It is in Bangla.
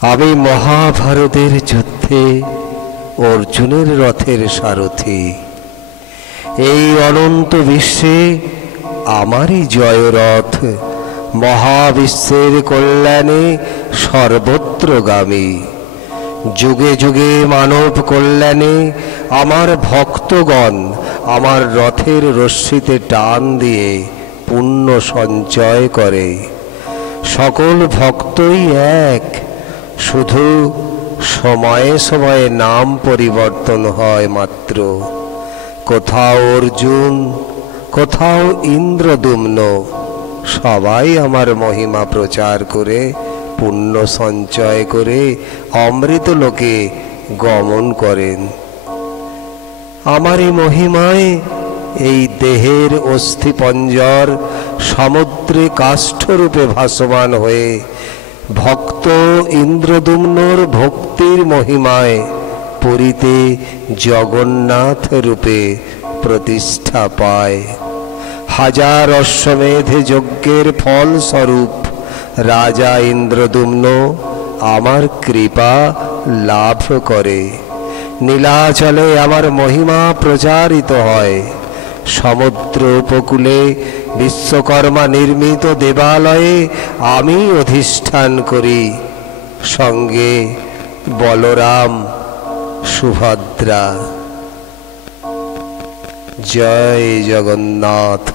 আমি মহাভারতের যুদ্ধে অর্জুনের রথের সারথি। এই অনন্ত বিশ্বে আমারই জয়রথ, মহাবিশ্বের কল্যাণে সর্বত্রগামী। যুগে যুগে মানব কল্যাণে আমার ভক্তগণ আমার রথের রশ্মিতে টান দিয়ে পুণ্য সঞ্চয় করে। সকল ভক্তই এক, শুধু সময়ে সময়ে নাম পরিবর্তন হয় মাত্র। কোথাও অর্জুন, কোথাও ইন্দ্রদুম্ন, সবাই আমার মহিমা প্রচার করে পুণ্য সঞ্চয় করে অমৃত লোকে গমন করেন। আমারই মহিমায় এই দেহের অস্থিপঞ্জর সমুদ্রে কাষ্ঠরূপে ভাসমান হয়ে ভক্ত ইন্দ্রদুম্নর ভক্তির মহিমায় পুরীতে জগন্নাথ রূপে প্রতিষ্ঠা পায়। হাজার অশ্বমেধ যজ্ঞের ফল স্বরূপ রাজা ইন্দ্রদুম্ন আমার কৃপা লাভ করে। নীলাচলে আমার মহিমা প্রচারিত হয়। সমুদ্র উপকূলে বিশ্বকর্মা নির্মিত দেবালয়ে আমি অধিষ্ঠান করি, সঙ্গে বলরাম, সুভদ্রা। জয় জগন্নাথ।